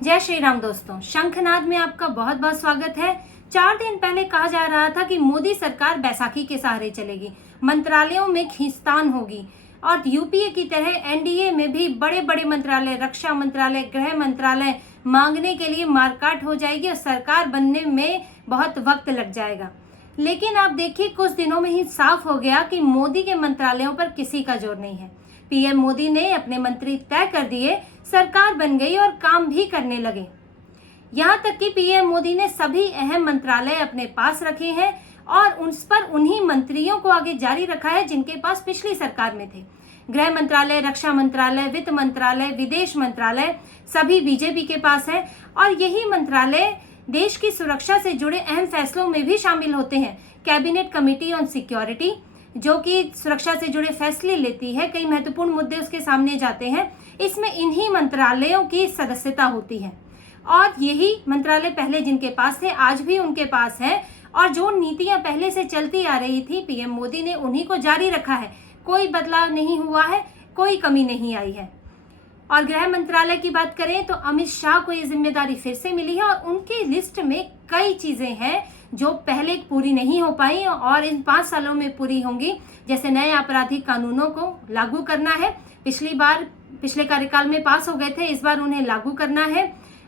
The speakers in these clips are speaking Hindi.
जय श्री राम दोस्तों, शंखनाद में आपका बहुत बहुत स्वागत है। 4 दिन पहले कहा जा रहा था कि मोदी सरकार बैसाखी के सहारे चलेगी, मंत्रालयों में खींचतान होगी और यूपीए की तरह एनडीए में भी बड़े बड़े मंत्रालय, रक्षा मंत्रालय, गृह मंत्रालय मांगने के लिए मारकाट हो जाएगी और सरकार बनने में बहुत वक्त लग जाएगा। लेकिन आप देखिए, कुछ दिनों में ही साफ हो गया कि मोदी के मंत्रालयों पर किसी का जोर नहीं है। पीएम मोदी ने अपने मंत्री तय कर दिए, सरकार बन गई और काम भी करने लगे। यहाँ तक कि पीएम मोदी ने सभी अहम मंत्रालय अपने पास रखे हैं और उस पर उन्हीं मंत्रियों को आगे जारी रखा है जिनके पास पिछली सरकार में थे। गृह मंत्रालय, रक्षा मंत्रालय, वित्त मंत्रालय, विदेश मंत्रालय सभी बीजेपी के पास है और यही मंत्रालय देश की सुरक्षा से जुड़े अहम फैसलों में भी शामिल होते हैं। कैबिनेट कमेटी ऑन सिक्योरिटी, जो कि सुरक्षा से जुड़े फैसले लेती है, कई महत्वपूर्ण मुद्दे उसके सामने जाते हैं, इसमें इन्हीं मंत्रालयों की सदस्यता होती है और यही मंत्रालय पहले जिनके पास थे आज भी उनके पास है और जो नीतियां पहले से चलती आ रही थी पीएम मोदी ने उन्हीं को जारी रखा है। कोई बदलाव नहीं हुआ है, कोई कमी नहीं आई है। और गृह मंत्रालय की बात करें तो अमित शाह को ये जिम्मेदारी फिर से मिली है और उनकी लिस्ट में कई चीजें हैं जो पहले पूरी नहीं हो पाई और इन 5 सालों में पूरी होंगी। जैसे नए आपराधिक कानूनों को लागू करना है, पिछले कार्यकाल में पास हो गए थे, इस बार उन्हें लागू करना है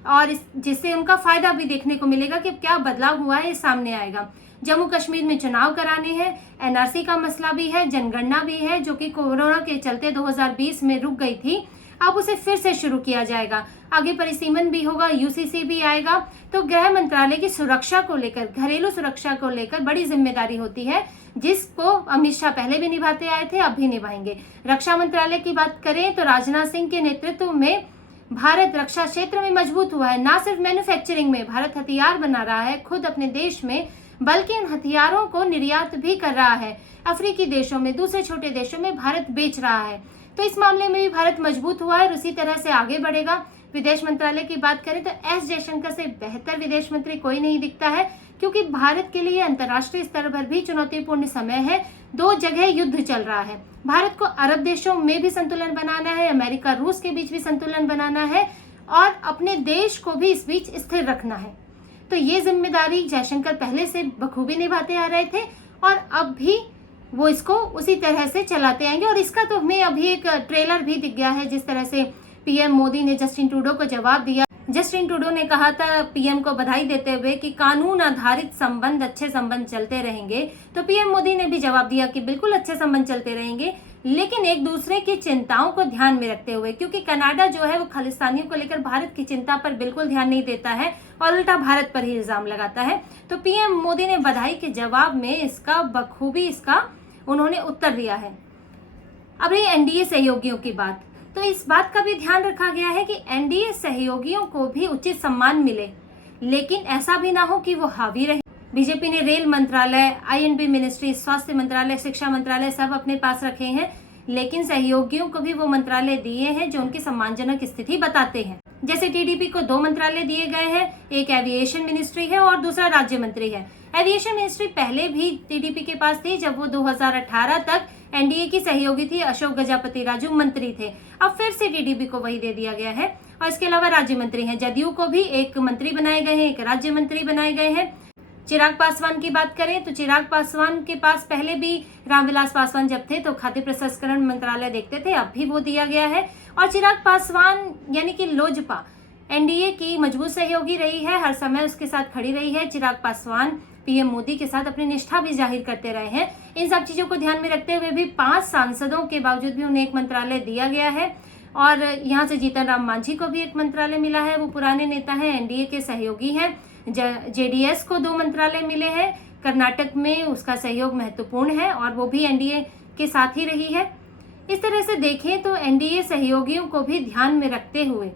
और जिससे उनका फायदा भी देखने को मिलेगा कि क्या बदलाव हुआ है, ये सामने आएगा। जम्मू कश्मीर में चुनाव कराने हैं, एनआरसी का मसला भी है, जनगणना भी है जो कि कोरोना के चलते 2020 में रुक गई थी, अब उसे फिर से शुरू किया जाएगा। आगे परिसीमन भी होगा, यूसीसी भी आएगा। तो गृह मंत्रालय की सुरक्षा को लेकर, घरेलू सुरक्षा को लेकर बड़ी जिम्मेदारी होती है जिसको अमित शाह पहले भी निभाते आए थे, अब भी निभाएंगे। रक्षा मंत्रालय की बात करें तो राजनाथ सिंह के नेतृत्व में भारत रक्षा क्षेत्र में मजबूत हुआ है। ना सिर्फ मैन्युफैक्चरिंग में भारत हथियार बना रहा है खुद अपने देश में, बल्कि इन हथियारों को निर्यात भी कर रहा है अफ्रीकी देशों में, दूसरे छोटे देशों में भारत बेच रहा है। तो इस मामले में भी भारत मजबूत हुआ है और उसी तरह से आगे बढ़ेगा। विदेश मंत्रालय की बात करें तो एस जयशंकर से बेहतर विदेश मंत्री कोई नहीं दिखता है, क्योंकि भारत के लिए अंतर्राष्ट्रीय स्तर पर भी चुनौतीपूर्ण समय है। 2 जगह युद्ध चल रहा है, भारत को अरब देशों में भी संतुलन बनाना है, अमेरिका रूस के बीच भी संतुलन बनाना है और अपने देश को भी इस बीच स्थिर रखना है। तो ये जिम्मेदारी जयशंकर पहले से बखूबी निभाते आ रहे थे और अब भी वो इसको उसी तरह से चलाते आएंगे। और इसका तो हमें अभी एक ट्रेलर भी दिख गया है, जिस तरह से पीएम मोदी ने जस्टिन ट्रूडो को जवाब दिया। जस्टिन ट्रूडो ने कहा था पीएम को बधाई देते हुए कि कानून आधारित संबंध, अच्छे संबंध चलते रहेंगे। तो पीएम मोदी ने भी जवाब दिया कि बिल्कुल अच्छे संबंध चलते रहेंगे, लेकिन एक दूसरे की चिंताओं को ध्यान में रखते हुए, क्योंकि कनाडा जो है वो खालिस्तानियों को लेकर भारत की चिंता पर बिल्कुल ध्यान नहीं देता है और उल्टा भारत पर ही इल्जाम लगाता है। तो पीएम मोदी ने बधाई के जवाब में इसका बखूबी उन्होंने उत्तर दिया है। अब रही एनडीए सहयोगियों की बात, तो इस बात का भी ध्यान रखा गया है कि एनडीए सहयोगियों को भी उचित सम्मान मिले, लेकिन ऐसा भी ना हो कि वो हावी रहे। बीजेपी ने रेल मंत्रालय, आईएनबी मिनिस्ट्री, स्वास्थ्य मंत्रालय, शिक्षा मंत्रालय सब अपने पास रखे हैं, लेकिन सहयोगियों को भी वो मंत्रालय दिए हैं जो उनकी सम्मानजनक स्थिति बताते हैं। जैसे टीडीपी को 2 मंत्रालय दिए गए हैं, एक एविएशन मिनिस्ट्री है और दूसरा राज्य मंत्री है। एविएशन मिनिस्ट्री पहले भी टीडीपी के पास थी जब वो 2018 तक एनडीए की सहयोगी थी, अशोक गजापति राजू मंत्री थे। अब फिर से टीडीपी को वही दे दिया गया है और इसके अलावा राज्य मंत्री हैं। जदयू को भी एक मंत्री बनाए गए हैं, एक राज्य मंत्री बनाए गए हैं। चिराग पासवान की बात करें तो चिराग पासवान के पास पहले भी रामविलास पासवान जब थे तो खाद्य प्रसंस्करण मंत्रालय देखते थे, अब भी वो दिया गया है। और चिराग पासवान यानी कि लोजपा एनडीए की मजबूत सहयोगी रही है, हर समय उसके साथ खड़ी रही है। चिराग पासवान पीएम मोदी के साथ अपनी निष्ठा भी जाहिर करते रहे हैं। इन सब चीजों को ध्यान में रखते हुए भी 5 सांसदों के बावजूद भी उन्हें एक मंत्रालय दिया गया है और यहाँ से जीतन राम मांझी को भी एक मंत्रालय मिला है। वो पुराने नेता हैं, एनडीए के सहयोगी हैं। जेडीएस को 2 मंत्रालय मिले हैं, कर्नाटक में उसका सहयोग महत्वपूर्ण है और वो भी एनडीए के साथ ही रही है। इस तरह से देखें तो एनडीए सहयोगियों को भी ध्यान में रखते हुए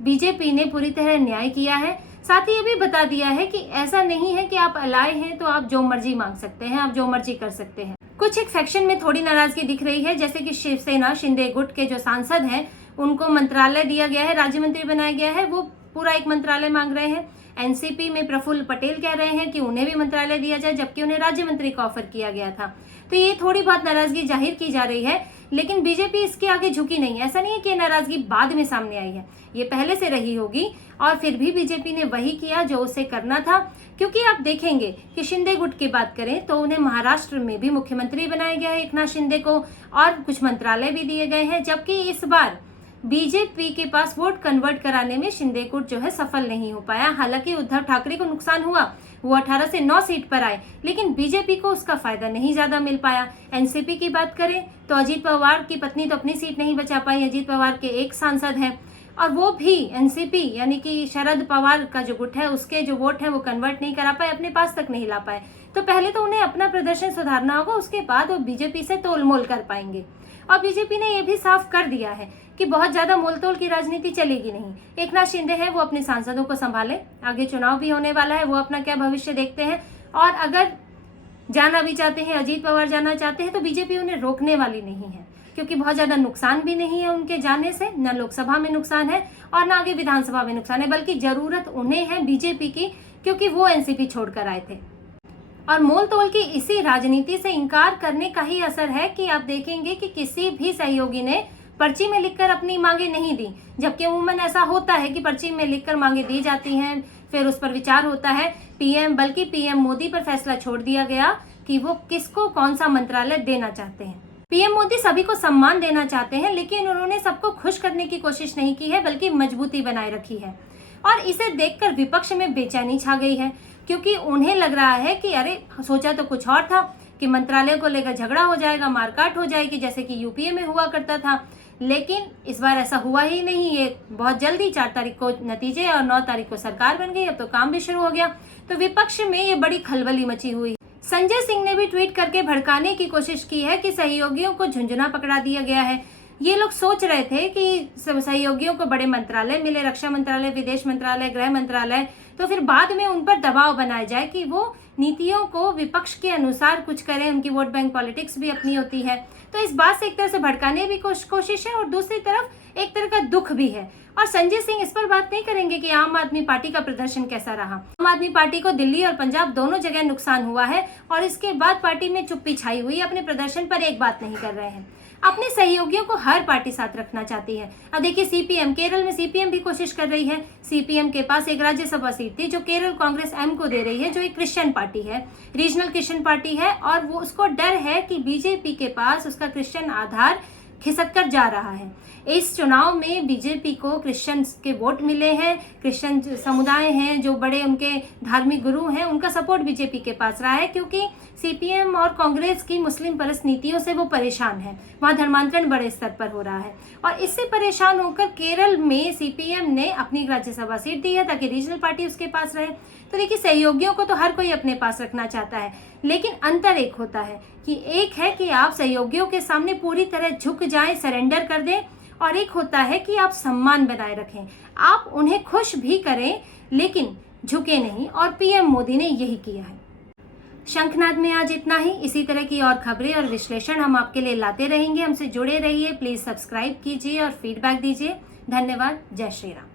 बीजेपी ने पूरी तरह न्याय किया है। साथ ही ये भी बता दिया है कि ऐसा नहीं है कि आप अलाय हैं तो आप जो मर्जी मांग सकते हैं, आप जो मर्जी कर सकते हैं। कुछ एक फैक्शन में थोड़ी नाराजगी दिख रही है, जैसे कि शिवसेना, शिंदे गुट के जो सांसद हैं उनको मंत्रालय दिया गया है, राज्य मंत्री बनाया गया है, वो पूरा एक मंत्रालय मांग रहे हैं। एनसीपी में प्रफुल्ल पटेल कह रहे हैं कि उन्हें भी मंत्रालय दिया जाए, जबकि उन्हें राज्य मंत्री का ऑफर किया गया था। तो ये थोड़ी बहुत नाराजगी जाहिर की जा रही है, लेकिन बीजेपी इसके आगे झुकी नहीं है। ऐसा नहीं है कि नाराजगी बाद में सामने आई है, ये पहले से रही होगी और फिर भी बीजेपी ने वही किया जो उसे करना था। क्योंकि आप देखेंगे कि शिंदे गुट की बात करें तो उन्हें महाराष्ट्र में भी मुख्यमंत्री बनाया गया है एकनाथ शिंदे को, और कुछ मंत्रालय भी दिए गए हैं। जबकि इस बार बीजेपी के पास वोट कन्वर्ट कराने में शिंदे गुट जो है सफल नहीं हो पाया। हालांकि उद्धव ठाकरे को नुकसान हुआ, वो 18 से 9 सीट पर आए, लेकिन बीजेपी को उसका फायदा नहीं ज्यादा मिल पाया। एनसीपी की बात करें तो अजीत पवार की पत्नी तो अपनी सीट नहीं बचा पाई। अजीत पवार के एक सांसद हैं और वो भी एनसीपी यानी कि शरद पवार का जो गुट है उसके जो वोट है वो कन्वर्ट नहीं करा पाए, अपने पास तक नहीं ला पाए। तो पहले तो उन्हें अपना प्रदर्शन सुधारना होगा, उसके बाद वो बीजेपी से तोलमोल कर पाएंगे। और बीजेपी ने यह भी साफ कर दिया है कि बहुत ज्यादा मोलतोल की राजनीति चलेगी नहीं। एकनाथ शिंदे है वो अपने सांसदों को संभाले, आगे चुनाव भी होने वाला है, वो अपना क्या भविष्य देखते हैं। और अगर जाना भी चाहते हैं, अजीत पवार जाना चाहते हैं, तो बीजेपी उन्हें रोकने वाली नहीं है, क्योंकि बहुत ज्यादा नुकसान भी नहीं है उनके जाने से। न लोकसभा में नुकसान है और न आगे विधानसभा में नुकसान है, बल्कि जरूरत उन्हें है बीजेपी की, क्योंकि वो एनसीपी छोड़कर आए थे। और मोल तोल की इसी राजनीति से इनकार करने का ही असर है कि आप देखेंगे कि किसी भी सहयोगी ने पर्ची में लिखकर अपनी मांगे नहीं दी, जबकि अमूमन ऐसा होता है कि पर्ची में लिखकर मांगे दी जाती हैं, फिर उस पर विचार होता है। बल्कि पीएम मोदी पर फैसला छोड़ दिया गया कि वो किसको कौन सा मंत्रालय देना चाहते हैं। पीएम मोदी सभी को सम्मान देना चाहते हैं, लेकिन उन्होंने सबको खुश करने की कोशिश नहीं की है, बल्कि मजबूती बनाए रखी है। और इसे देखकर विपक्ष में बेचैनी छा गई है, क्योंकि उन्हें लग रहा है कि अरे सोचा तो कुछ और था कि मंत्रालय को लेकर झगड़ा हो जाएगा, मारकाट हो जाएगी, जैसे कि यूपीए में हुआ करता था। लेकिन इस बार ऐसा हुआ ही नहीं। ये बहुत जल्दी 4 तारीख को नतीजे और 9 तारीख को सरकार बन गई, अब तो काम भी शुरू हो गया। तो विपक्ष में ये बड़ी खलबली मची हुई। संजय सिंह ने भी ट्वीट करके भड़काने की कोशिश की है कि सहयोगियों को झुंझुना पकड़ा दिया गया है। ये लोग सोच रहे थे कि सहयोगियों को बड़े मंत्रालय मिले, रक्षा मंत्रालय, विदेश मंत्रालय, गृह मंत्रालय, तो फिर बाद में उन पर दबाव बनाया जाए कि वो नीतियों को विपक्ष के अनुसार कुछ करें। उनकी वोट बैंक पॉलिटिक्स भी अपनी होती है। तो इस बात से एक तरह से भड़काने भी कोशिश है और दूसरी तरफ एक तरह का दुख भी है। और संजय सिंह इस पर बात नहीं करेंगे कि आम आदमी पार्टी का प्रदर्शन कैसा रहा। आम आदमी पार्टी को दिल्ली और पंजाब दोनों जगह नुकसान हुआ है और इसके बाद पार्टी में चुप्पी छाई हुई, अपने प्रदर्शन पर एक बात नहीं कर रहे हैं। अपने सहयोगियों को हर पार्टी साथ रखना चाहती है। अब देखिए सीपीएम, केरल में सीपीएम भी कोशिश कर रही है। सीपीएम के पास एक राज्यसभा सीट थी जो केरल कांग्रेस एम को दे रही है, जो एक क्रिश्चियन पार्टी है, रीजनल क्रिश्चियन पार्टी है, और वो उसको डर है कि बीजेपी के पास उसका क्रिश्चियन आधार खिसक कर जा रहा है। इस चुनाव में बीजेपी को क्रिश्चियन के वोट मिले हैं, क्रिश्चियन समुदाय हैं जो बड़े उनके धार्मिक गुरु हैं, उनका सपोर्ट बीजेपी के पास रहा है, क्योंकि सीपीएम और कांग्रेस की मुस्लिम परस्त नीतियों से वो परेशान है। वहां धर्मांतरण बड़े स्तर पर हो रहा है और इससे परेशान होकर केरल में सीपीएम ने अपनी राज्यसभा सीट दी है ताकि रीजनल पार्टी उसके पास रहे। तो देखिए सहयोगियों को तो हर कोई अपने पास रखना चाहता है, लेकिन अंतर एक होता है कि एक है कि आप सहयोगियों के सामने पूरी तरह झुक जाएं, सरेंडर कर दें, और एक होता है कि आप सम्मान बनाए रखें, आप उन्हें खुश भी करें लेकिन झुके नहीं। और पीएम मोदी ने यही किया है। शंखनाद में आज इतना ही। इसी तरह की और खबरें और विश्लेषण हम आपके लिए लाते रहेंगे। हमसे जुड़े रहिए, प्लीज सब्सक्राइब कीजिए और फीडबैक दीजिए। धन्यवाद। जय श्री राम।